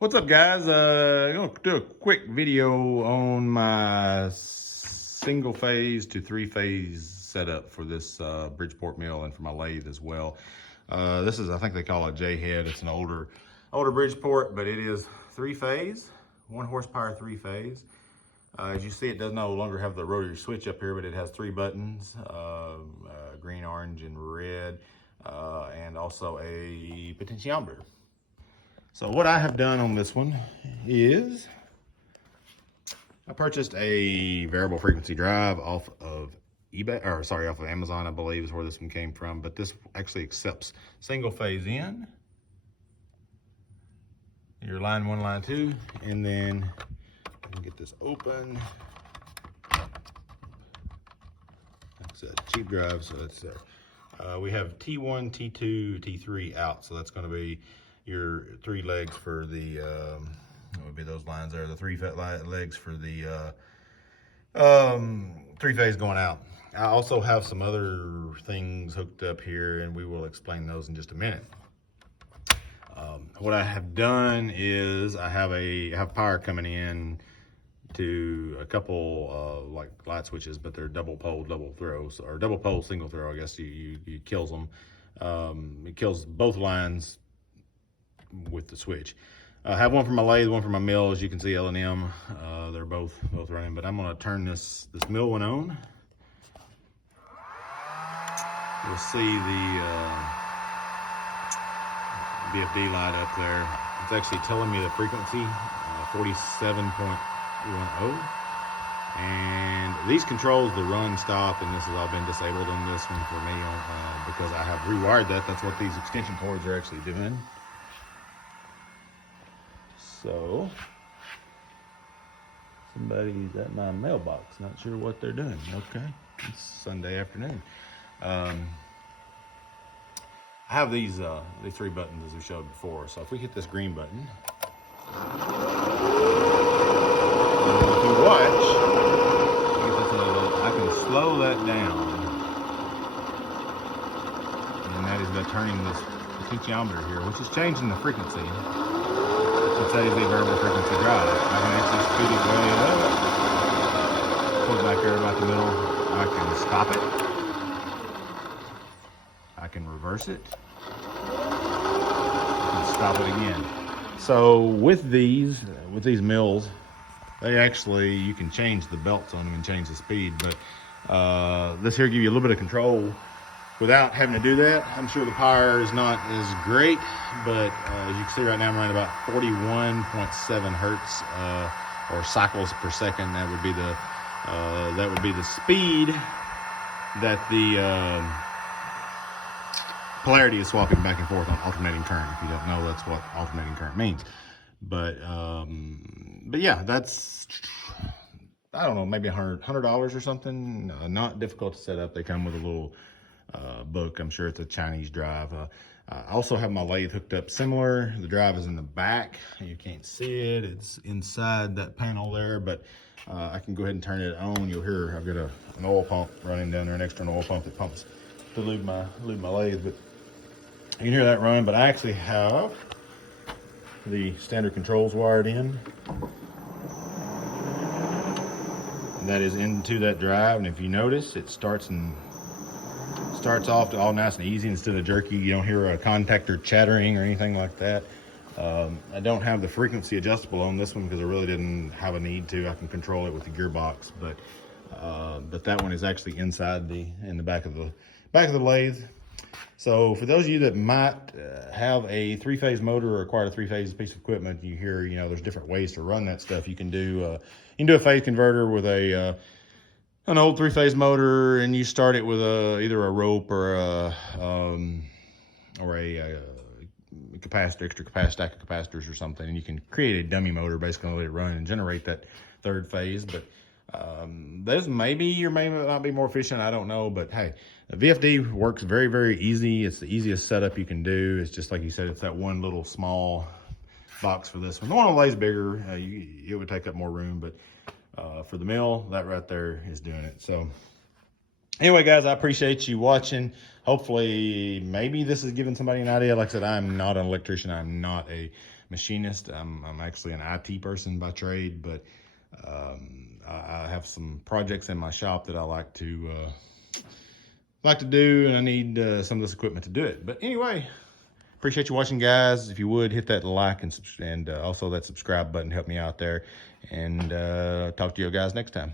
What's up, guys? I'm gonna do a quick video on my single phase to three phase setup for this Bridgeport mill and for my lathe as well. This is, I think they call it J-head. It's an older Bridgeport, but it is three phase, 1 horsepower three phase. As you see, it does no longer have the rotary switch up here, but it has 3 buttons, green, orange, and red, and also a potentiometer. So what I have done on this one is I purchased a variable frequency drive off of eBay, or sorry, off of Amazon, I believe is where this one came from, but this actually accepts single phase in, your line 1, line 2, and then I can get this open. It's a cheap drive, so that's we have T1, T2, T3 out, so that's going to be your 3 legs for the what would be those lines there, the 3 legs for the 3 phase going out. I also have some other things hooked up here, and we will explain those in just a minute. What I have done is I have power coming in to a couple like light switches, but they're double pole, double throws, or double pole, single throw. I guess you kills them. It kills both lines with the switch. I have one for my lathe, one for my mill. As you can see, L&M, they're both running. But I'm going to turn this mill one on. You'll see the VFD light up there. It's actually telling me the frequency, 47.10. And these controls the run, stop, and this has all been disabled on this one for me because I have rewired that. That's what these extension cords are actually doing. So, somebody's at my mailbox, not sure what they're doing. Okay, it's Sunday afternoon. I have these 3 buttons as we showed before. So if we hit this green button, if you watch, I can slow that down, and that is by turning this potentiometer here, which is changing the frequency. It's a variable frequency drive. I can actually speed it way up. Put it back there about the middle. I can stop it. I can reverse it. I can stop it again. So with these mills, they actually, you can change the belts on them and change the speed, but this here gives you a little bit of control without having to do that. I'm sure the power is not as great, but as you can see right now, I'm running about 41.7 hertz or cycles per second. That would be the speed that the polarity is swapping back and forth on alternating current. If you don't know, that's what alternating current means. But yeah, that's, I don't know, maybe $100 or something. Not difficult to set up. They come with a little book. I'm sure it's a Chinese drive. I also have my lathe hooked up similar. The drive is in the back. You can't see it. It's inside that panel there, but I can go ahead and turn it on. You'll hear I've got an oil pump running down there, an external oil pump that pumps to lube my lathe, but you can hear that run. But I actually have the standard controls wired in. And that is into that drive, and if you notice, it starts off all nice and easy instead of jerky. You don't hear a contactor chattering or anything like that. I don't have the frequency adjustable on this one because I really didn't have a need to. I can control it with the gearbox, but that one is actually inside in the back of the lathe. So for those of you that might have a 3-phase motor or require a 3-phase piece of equipment, you hear, there's different ways to run that stuff. You can do a phase converter with an old 3-phase motor, and you start it with either a rope or a capacitor, extra stack of capacitors or something, and you can create a dummy motor, basically let it run and generate that 3rd phase. But those may not be more efficient, I don't know, but hey, the VFD works very, very easy. It's the easiest setup you can do. It's just like you said, it's that one little small box for this one. The one on the lathe's bigger, it would take up more room, but for the mill, that right there is doing it. So Anyway, guys, I appreciate you watching. Hopefully, maybe this is giving somebody an idea. Like I said, I'm not an electrician. I'm not a machinist. I'm actually an IT person by trade, but I have some projects in my shop that I like to do, and I need some of this equipment to do it. But anyway, appreciate you watching, guys. If you would, hit that like and also that subscribe button. Help me out there. And talk to you guys next time.